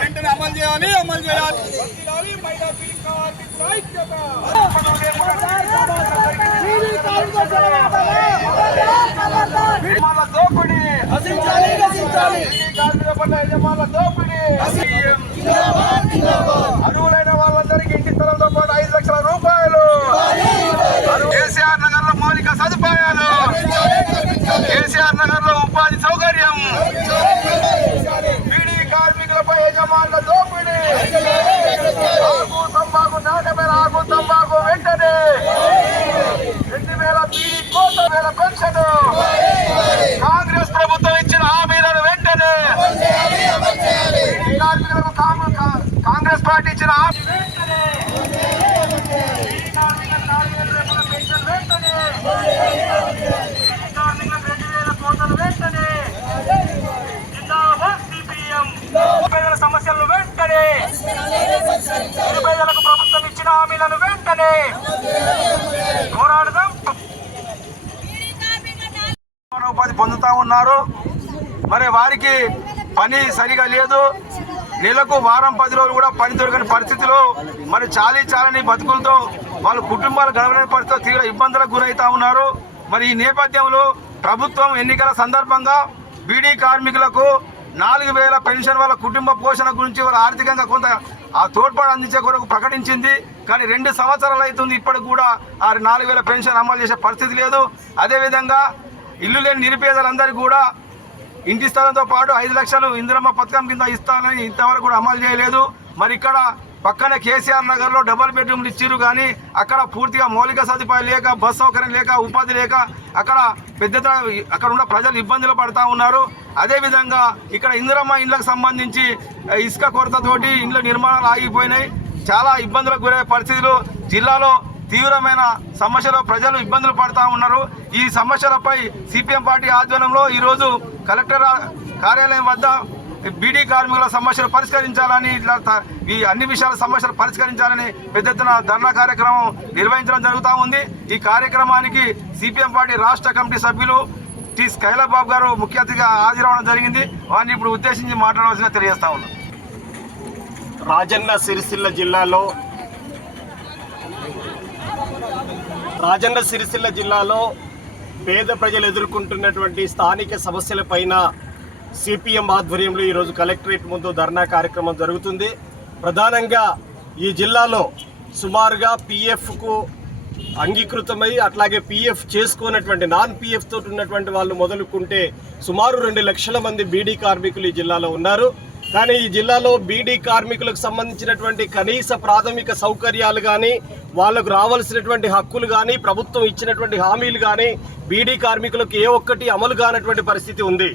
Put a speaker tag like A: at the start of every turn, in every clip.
A: వెంటనే అమలు చేయాలి అమలు చేయాలి. వర్ధిల్లాలి మహిళా పీడిత కార్మికుల ఐక్యత. యజమానుల దోపిడీ. ఈ కార్మికుల పట్ల యజమానుల దోపిడీ. అర్హులైన వాళ్ళందరికీ ఇంటి స్థలంతో పాటు ఐదు లక్షల రూపాయలు. కేసీఆర్ నగర్లో మౌలిక సదుపాయాలు. కేసీఆర్ నగర్లో ఉపాధి సౌకర్యం. యజమానుల దోపిడీ. ఆకు తంబాకు నాటమైన ఆకు తంబాకు వెంటనే. రెండు వేల బీడీ కోత వేల పెన్షన్. కాంగ్రెస్ ప్రభుత్వం ఇచ్చిన హామీలను వెంటనే. కార్మికులకు కాంగ్రెస్ కాంగ్రెస్ పార్టీ ఇచ్చిన హామీ వెంటనే బీడీ కార్మికుల నాలుగు వేల రూపాయల పెన్షన్ వెంటనే బీడీ కార్మికులకు రెండు వేల కోతలు వెంటనే జిందాబాద్ సిపిఎం నిరుపేదల సమస్యలను వెంటనే నిరుపేదలకు ప్రభుత్వం ఇచ్చిన హామీలను పోరాడదాం ఉపాధి పొందుతా ఉన్నారు. మరి వారికి పని సరిగా లేదు. నెలకు వారం పది రోజులు కూడా పని దొరకని పరిస్థితిలో మరి చాలీ చాలని బతుకులతో వాళ్ళ కుటుంబాలు గడవలేని పరిస్థితిలో తీవ్ర ఇబ్బందులకు గురవుతా ఉన్నారు. మరి ఈ నేపథ్యంలో ప్రభుత్వం ఎన్నికల సందర్భంగా బీడీ కార్మికులకు నాలుగు వేల పెన్షన్ వాళ్ళ కుటుంబ పోషణ గురించి వాళ్ళ ఆర్థికంగా కొంత ఆ తోడ్పాటు అందించే కొరకు ప్రకటించింది. కానీ రెండు సంవత్సరాలు అవుతుంది ఇప్పటికి కూడా ఆ నాలుగు వేల పెన్షన్ అమలు చేసే పరిస్థితి లేదు. అదేవిధంగా ఇల్లు లేని నిరుపేదలందరికీ కూడా ఇంటి స్థలంతో పాటు ఐదు లక్షలు ఇందిరమ్మ పథకం కింద ఇస్తానని ఇంతవరకు కూడా అమలు చేయలేదు. మరి ఇక్కడ పక్కన కేసీఆర్ నగర్లో డబుల్ బెడ్రూమ్లు ఇచ్చిర్రు కానీ అక్కడ పూర్తిగా మౌలిక సదుపాయాలు లేక బస్ సౌకర్యం లేక ఉపాధి లేక అక్కడ పెద్ద అక్కడ ఉన్న ప్రజలు ఇబ్బందులు పడతా ఉన్నారు. అదేవిధంగా ఇక్కడ ఇందిరమ్మ ఇండ్లకు సంబంధించి ఇసుక కొరతతోటి ఇండ్ల నిర్మాణాలు ఆగిపోయినాయి. చాలా ఇబ్బందులకు గురయ్యే పరిస్థితులు జిల్లాలో తీవ్రమైన సమస్యలు ప్రజలు ఇబ్బందులు పడతా ఉన్నారు. ఈ సమస్యలపై సిపిఎం పార్టీ ఆధ్వర్యంలో ఈరోజు కలెక్టర్ కార్యాలయం వద్ద బీడీ కార్మికుల సమస్యలు పరిష్కరించాలని ఇట్లా ఈ అన్ని విషయాల సమస్యలు పరిష్కరించాలని పెద్ద ఎత్తున ధర్నా కార్యక్రమం నిర్వహించడం జరుగుతూ ఉంది. ఈ కార్యక్రమానికి సిపిఎం పార్టీ రాష్ట్ర కమిటీ సభ్యులు టి స్కైలాబాబు గారు ముఖ్య అతిథిగా హాజరవడం జరిగింది. వారిని ఇప్పుడు ఉద్దేశించి మాట్లాడవలసిందిగా తెలియజేస్తా ఉన్నాం.
B: రాజన్న సిరిసిల్ల జిల్లాలో రాజన్న సిరిసిల్ల జిల్లాలో పేద ప్రజలు ఎదుర్కొంటున్నటువంటి స్థానిక సమస్యలపైన సిపిఎం ఆధ్వర్యంలో ఈరోజు కలెక్టరేట్ ముందు ధర్నా కార్యక్రమం జరుగుతుంది. ప్రధానంగా ఈ జిల్లాలో సుమారుగా పిఎఫ్కు అంగీకృతమై అట్లాగే పిఎఫ్ చేసుకున్నటువంటి నాన్ పిఎఫ్ తోటి ఉన్నటువంటి వాళ్ళు మొదలుకుంటే సుమారు రెండు లక్షల మంది బీడీ కార్మికులు ఈ జిల్లాలో ఉన్నారు. కానీ ఈ జిల్లాలో బీడీ కార్మికులకు సంబంధించినటువంటి కనీస ప్రాథమిక సౌకర్యాలు కానీ వాళ్ళకు రావాల్సినటువంటి హక్కులు కానీ ప్రభుత్వం ఇచ్చినటువంటి హామీలు కానీ బీడీ కార్మికులకు ఏ ఒక్కటి అమలు కానటువంటి పరిస్థితి ఉంది.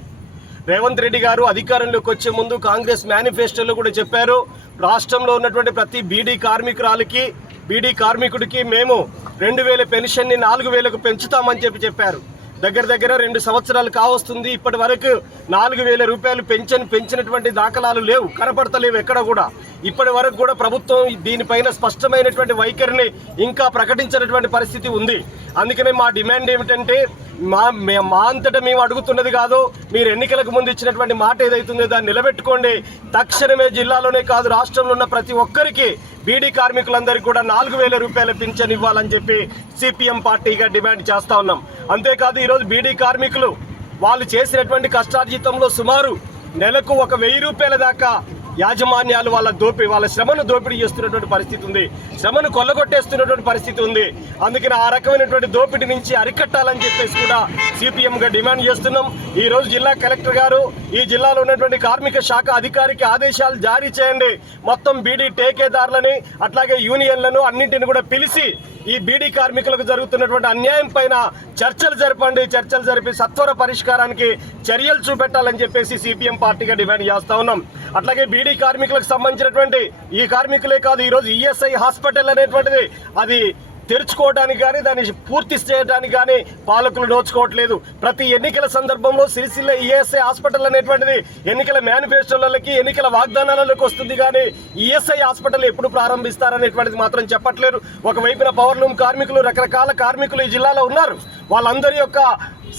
B: రేవంత్ రెడ్డి గారు అధికారంలోకి వచ్చే ముందు కాంగ్రెస్ మేనిఫెస్టోలో కూడా చెప్పారు రాష్ట్రంలో ఉన్నటువంటి ప్రతి బీడీ కార్మికురాలకి బీడీ కార్మికుడికి మేము రెండు వేల పెన్షన్ని నాలుగు వేలకు పెంచుతామని చెప్పి చెప్పారు. దగ్గర దగ్గర రెండు సంవత్సరాలు కావస్తుంది. ఇప్పటి వరకు నాలుగు వేల రూపాయలు పెన్షన్ పెంచినటువంటి దాఖలాలు లేవు కనపడతలేవు ఎక్కడ కూడా. ఇప్పటి వరకు కూడా ప్రభుత్వం దీనిపైన స్పష్టమైనటువంటి వైఖరిని ఇంకా ప్రకటించినటువంటి పరిస్థితి ఉంది. అందుకనే మా డిమాండ్ ఏమిటంటే మా మే- మా అంతటా మేము అడుగుతున్నది కాదు మీరు ఎన్నికలకు ముందు ఇచ్చినటువంటి మాట ఏదైతుందో దాన్ని నిలబెట్టుకోండి. తక్షణమే జిల్లాలోనే కాదు రాష్ట్రంలో ఉన్న ప్రతి ఒక్కరికి బీడీ కార్మికులందరికీ కూడా నాలుగు వేల రూపాయల పింఛన్ ఇవ్వాలని చెప్పి సిపిఎం పార్టీగా డిమాండ్ చేస్తా ఉన్నాం. అంతేకాదు ఈరోజు బీడీ కార్మికులు వాళ్ళు చేసినటువంటి కష్టార్జితంలో సుమారు నెలకు ఒక వెయ్యి రూపాయల దాకా యాజమాన్యాలు వాళ్ళ దోపిడీ వాళ్ళ శ్రమను దోపిడీ చేస్తున్నటువంటి పరిస్థితి ఉంది. శ్రమను కొల్లగొట్టేస్తున్నటువంటి పరిస్థితి ఉంది. అందుకని ఆ రకమైనటువంటి దోపిడీ నుంచి అరికట్టాలని చెప్పేసి కూడా సిపిఎం గా డిమాండ్ చేస్తున్నాం. ఈ రోజు జిల్లా కలెక్టర్ గారు ఈ జిల్లాలో ఉన్నటువంటి కార్మిక శాఖ అధికారికి ఆదేశాలు జారీ చేయండి. మొత్తం బీడీ టేకేదారులని అట్లాగే యూనియన్లను అన్నింటిని కూడా పిలిచి ఈ బీడీ కార్మికులకు జరుగుతున్నటువంటి అన్యాయం పైన చర్చలు జరపండి చర్చలు జరిపి సత్వర పరిష్కారానికి చర్యలు చూపెట్టాలని చెప్పేసి సిపిఎం పార్టీగా డిమాండ్ చేస్తూ ఉన్నాం. అట్లాగే బీడీ కార్మికులకు సంబంధించినటువంటి ఈ కార్మికులే కాదు ఈరోజు ఈఎస్ఐ హాస్పిటల్ అనేటువంటిది అది తెరుచుకోవడానికి కానీ దాన్ని పూర్తి చేయడానికి కానీ పాలకులు నోచుకోవట్లేదు. ప్రతి ఎన్నికల సందర్భంలో సిరిసిల్ల ఈఎస్ఐ హాస్పిటల్ అనేటువంటిది ఎన్నికల మేనిఫెస్టోలకి ఎన్నికల వాగ్దానాలకు వస్తుంది కానీ ఈఎస్ఐ హాస్పిటల్ ఎప్పుడు ప్రారంభిస్తారనేటువంటిది మాత్రం చెప్పట్లేదు ఒకవైపున పవర్ కార్మికులు రకరకాల కార్మికులు ఈ జిల్లాలో ఉన్నారు. వాళ్ళందరి యొక్క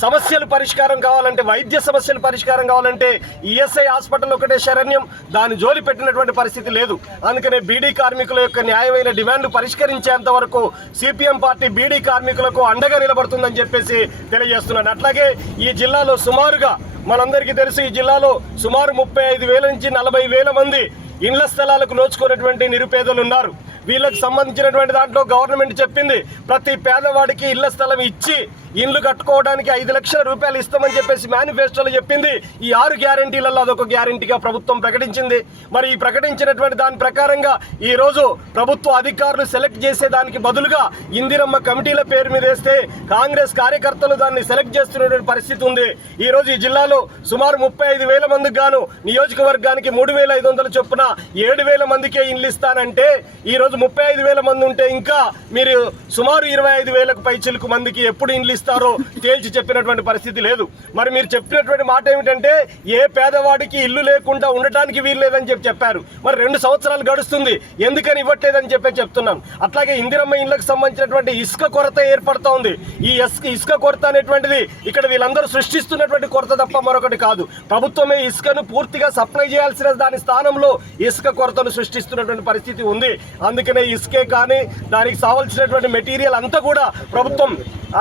B: సమస్యలు పరిష్కారం కావాలంటే వైద్య సమస్యలు పరిష్కారం కావాలంటే ఈఎస్ఐ హాస్పిటల్ ఒకటే శరణ్యం. దాని జోలి పెట్టినటువంటి పరిస్థితి లేదు. అందుకనే బీడీ కార్మికుల యొక్క న్యాయమైన డిమాండ్లు పరిష్కరించేంత వరకు సిపిఎం పార్టీ బీడీ కార్మికులకు అండగా నిలబడుతుందని చెప్పేసి తెలియజేస్తున్నాను. అట్లాగే ఈ జిల్లాలో సుమారుగా మనందరికీ తెలుసు ఈ జిల్లాలో సుమారు ముప్పై ఐదు వేల నుంచి నలభై వేల మంది ఇండ్ల స్థలాలకు నోచుకున్నటువంటి నిరుపేదలు ఉన్నారు. వీళ్ళకి సంబంధించినటువంటి దాంట్లో గవర్నమెంట్ చెప్పింది ప్రతి పేదవాడికి ఇళ్ళ స్థలం ఇచ్చి ఇండ్లు కట్టుకోవడానికి ఐదు లక్షల రూపాయలు ఇస్తామని చెప్పేసి మేనిఫెస్టోలో చెప్పింది. ఈ ఆరు గ్యారంటీలలో అదొక గ్యారంటీగా ప్రభుత్వం ప్రకటించింది. మరి ఈ ప్రకటించినటువంటి దాని ప్రకారంగా ఈరోజు ప్రభుత్వ అధికారులు సెలెక్ట్ చేసేదానికి బదులుగా ఇందిరమ్మ కమిటీల పేరు మీద వేస్తే కాంగ్రెస్ కార్యకర్తలు దాన్ని సెలెక్ట్ చేస్తున్నటువంటి పరిస్థితి ఉంది. ఈరోజు ఈ జిల్లాలో సుమారు ముప్పై ఐదు వేల మందికి గాను నియోజకవర్గానికి మూడు వేల ఐదు వందల చొప్పున ఏడు వేల మందికే ఇండ్లు ఇస్తానంటే ఈ రోజు ముప్పై ఐదు వేల మంది ఉంటే ఇంకా మీరు సుమారు ఇరవై ఐదు వేలకు పైచిలకు మందికి ఎప్పుడు ఇండ్లు ఇస్తారో తేల్చి చెప్పినటువంటి పరిస్థితి లేదు. మరి మీరు చెప్పినటువంటి మాట ఏమిటంటే ఏ పేదవాడికి ఇల్లు లేకుండా ఉండటానికి వీలు లేదని చెప్పి చెప్పారు. మరి రెండు సంవత్సరాలు గడుస్తుంది ఎందుకని ఇవ్వట్లేదని చెప్పి చెప్తున్నాం. అట్లాగే ఇందిరమ్మ ఇళ్ళకు సంబంధించినటువంటి ఇసుక కొరత ఏర్పడుతూ ఉంది. ఈ ఇసుక ఇసుక కొరత అనేటువంటిది ఇక్కడ వీళ్ళందరూ సృష్టిస్తున్నటువంటి కొరత తప్ప మరొకటి కాదు. ప్రభుత్వమే ఇసుకను పూర్తిగా సప్లై చేయాల్సిన దాని స్థానంలో ఇసుక కొరతను సృష్టిస్తున్నటువంటి పరిస్థితి ఉంది. అందుకనే ఇసుకే కానీ దానికి కావాల్సినటువంటి మెటీరియల్ అంతా కూడా ప్రభుత్వం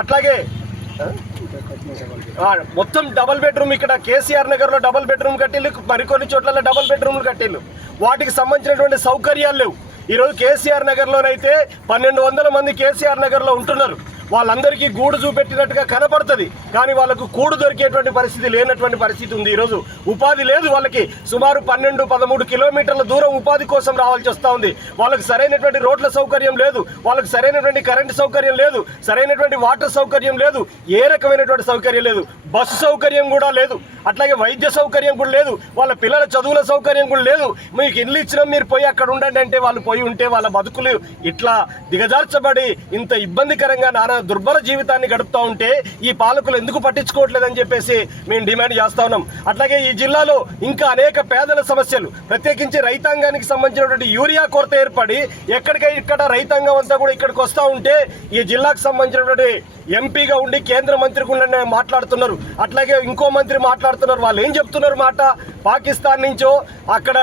B: అట్లాగే మొత్తం డబల్ బెడ్రూమ్ ఇక్కడ కేసీఆర్ నగర్లో డబల్ బెడ్రూమ్ కట్టిల్లు మరికొన్ని చోట్ల డబల్ బెడ్రూమ్లు కట్టిల్లు. వాటికి సంబంధించినటువంటి సౌకర్యాలు లేవు. ఈరోజు కేసీఆర్ నగర్లోనైతే పన్నెండు వందల మంది కేసీఆర్ నగర్లో ఉంటున్నారు. వాళ్ళందరికీ గూడు చూపెట్టినట్టుగా కనపడుతుంది. కానీ వాళ్ళకు కూడు దొరికేటువంటి పరిస్థితి లేనటువంటి పరిస్థితి ఉంది ఈరోజు. ఉపాధి లేదు వాళ్ళకి. సుమారు పన్నెండు పదమూడు కిలోమీటర్ల దూరం ఉపాధి కోసం రావాల్సి వస్తూ ఉంది. వాళ్ళకి సరైనటువంటి రోడ్ల సౌకర్యం లేదు. వాళ్ళకి సరైనటువంటి కరెంటు సౌకర్యం లేదు. సరైనటువంటి వాటర్ సౌకర్యం లేదు. ఏ రకమైనటువంటి సౌకర్యం లేదు. బస్సు సౌకర్యం కూడా లేదు. అట్లాగే వైద్య సౌకర్యం కూడా లేదు. వాళ్ళ పిల్లల చదువుల సౌకర్యం కూడా లేదు. మీకు ఇల్లు ఇచ్చినా మీరు పోయి అక్కడ ఉండండి అంటే వాళ్ళు పోయి ఉంటే వాళ్ళ బతుకులు ఇట్లా దిగజార్చబడి ఇంత ఇబ్బందికరంగా నానా దుర్భర జీవితాన్ని గడుపుతూ ఉంటే ఈ పాలకులు ఎందుకు పట్టించుకోవట్లేదని చెప్పేసి మేము డిమాండ్ చేస్తా ఉన్నాం. అట్లాగే ఈ జిల్లాలో ఇంకా అనేక పేదల సమస్యలు ప్రత్యేకించి రైతాంగానికి సంబంధించినటువంటి యూరియా కొరత ఏర్పడి ఎక్కడికై ఇక్కడ రైతాంగం అంతా కూడా ఇక్కడికి వస్తూ ఉంటే ఈ జిల్లాకు సంబంధించినటువంటి ఎంపీగా ఉండి కేంద్ర మంత్రి కూడా మాట్లాడుతున్నారు. అట్లాగే ఇంకో మంత్రి మాట్లాడుతున్నారు. వాళ్ళు ఏం చెప్తున్నారు మాట? పాకిస్తాన్ నుంచో అక్కడ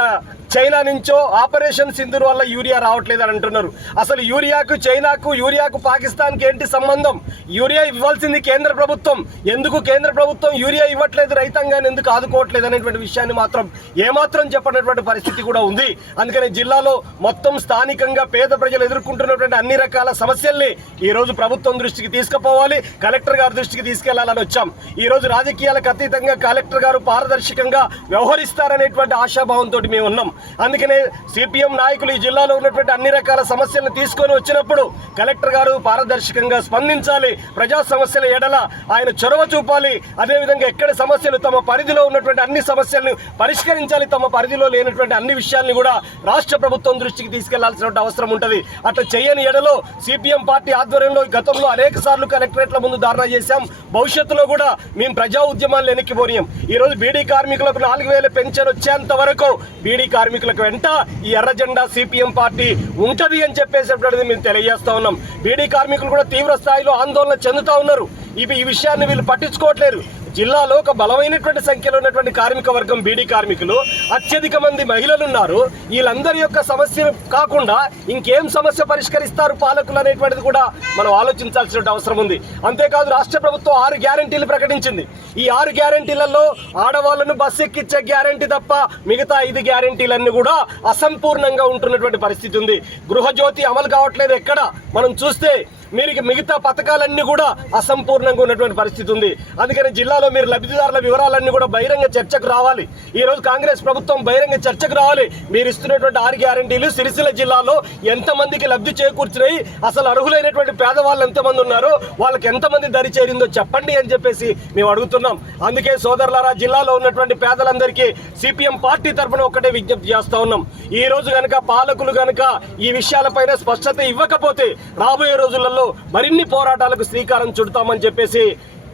B: చైనా నుంచో ఆపరేషన్ సింధూర్ వల్ల యూరియా రావట్లేదు అని అంటున్నారు. అసలు యూరియాకు చైనాకు యూరియాకు పాకిస్తాన్కి ఏంటి సంబంధం? యూరియా ఇవ్వాల్సింది కేంద్ర ప్రభుత్వం. ఎందుకు కేంద్ర ప్రభుత్వం యూరియా ఇవ్వట్లేదు? రైతాంగాన్ని ఎందుకు ఆదుకోవట్లేదు అనేటువంటి విషయాన్ని మాత్రం ఏమాత్రం చెప్పనటువంటి పరిస్థితి కూడా ఉంది. అందుకని జిల్లాలో మొత్తం స్థానికంగా పేద ప్రజలు ఎదుర్కొంటున్నటువంటి అన్ని రకాల సమస్యల్ని ఈరోజు ప్రభుత్వం దృష్టికి తీసుకుపోవాలి. కలెక్టర్ గారి దృష్టికి తీసుకెళ్ళాలని వచ్చాం. ఈరోజు రాజకీయాలకు అతీతంగా కలెక్టర్ గారు పారదర్శకంగా వ్యవహరిస్తారనేటువంటి ఆశాభావంతో మేము ఉన్నాం. అందుకనే సిపిఎం నాయకులు ఈ జిల్లాలో ఉన్నటువంటి అన్ని రకాల సమస్యలను తీసుకొని వచ్చినప్పుడు కలెక్టర్ గారు పారదర్శకంగా స్పందించాలి. ప్రజా సమస్యల ఎడల ఆయన చొరవ చూపాలి. అదేవిధంగా ఎక్కడ సమస్యలు తమ పరిధిలో ఉన్నటువంటి అన్ని సమస్యలను పరిష్కరించాలి. తమ పరిధిలో లేనటువంటి అన్ని విషయాల్ని కూడా రాష్ట్ర ప్రభుత్వం దృష్టికి తీసుకెళ్ళాల్సిన అవసరం ఉంటుంది. అట్లా చేయని ఎడలో సిపిఎం పార్టీ ఆధ్వర్యంలో గతంలో అనేక సార్లు కలెక్టరేట్ల ముందు ధారణ చేశాం. భవిష్యత్తులో కూడా మేము ప్రజా ఉద్యమాలు వెనక్కిపోనియం ఈరోజు బీడీ కార్మికులకు నాలుగు వేల పెన్షన్ వచ్చేంత వరకు బీడీ కార్మికులకు వెంట ఈ ఎర్ర జెండా సిపిఎం పార్టీ ఉంటది అని చెప్పేసేటువంటిది మేము తెలియజేస్తా ఉన్నాం. బీడీ కార్మికులు కూడా తీవ్ర స్థాయిలో ఆందోళన చెందుతా ఉన్నారు. ఇవి ఈ విషయాన్ని వీళ్ళు పట్టించుకోవట్లేరు జిల్లాలో ఒక బలమైనటువంటి సంఖ్యలో ఉన్నటువంటి కార్మిక వర్గం బీడీ కార్మికులు అత్యధిక మంది మహిళలు ఉన్నారు వీళ్ళందరి యొక్క సమస్య కాకుండా ఇంకేం సమస్య పరిష్కరిస్తారు పాలకులు అనేటువంటిది కూడా మనం ఆలోచించాల్సిన అవసరం ఉంది. అంతేకాదు రాష్ట్ర ప్రభుత్వం ఆరు గ్యారంటీలు ప్రకటించింది. ఈ ఆరు గ్యారంటీలలో ఆడవాళ్ళను బస్ ఎక్కించే గ్యారంటీ తప్ప మిగతా ఐదు గ్యారంటీలన్నీ కూడా అసంపూర్ణంగా ఉంటున్నటువంటి పరిస్థితి ఉంది. గృహజ్యోతి అమలు కావట్లేదు ఎక్కడ? మనం చూస్తే మీరు మిగతా పథకాలన్నీ కూడా అసంపూర్ణంగా ఉన్నటువంటి పరిస్థితి ఉంది. అందుకని జిల్లాలో మీరు లబ్ధిదారుల వివరాలన్నీ కూడా బహిరంగ చర్చకు రావాలి. ఈ రోజు కాంగ్రెస్ ప్రభుత్వం బహిరంగ చర్చకు రావాలి. మీరు ఇస్తున్నటువంటి ఆరు గ్యారంటీలు సిరిసిల్ల జిల్లాలో ఎంతమందికి లబ్ధి చేకూర్చినాయి అసలు అర్హులైనటువంటి పేదవాళ్ళు ఎంతమంది ఉన్నారో వాళ్ళకి ఎంతమంది దరి చేరిందో చెప్పండి అని చెప్పేసి మేము అడుగుతున్నాం. అందుకే సోదరులారా జిల్లాలో ఉన్నటువంటి పేదలందరికీ సిపిఎం పార్టీ తరఫున ఒకటే విజ్ఞప్తి చేస్తా ఉన్నాం. ఈ రోజు కనుక పాలకులు కనుక ఈ విషయాలపైన స్పష్టత ఇవ్వకపోతే రాబోయే రోజులలో మరిన్ని పోరాటాలకు శ్రీకారం చుడతామని చెప్పేసి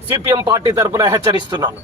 B: సిపిఎం పార్టీ తరఫున హెచ్చరిస్తున్నాను.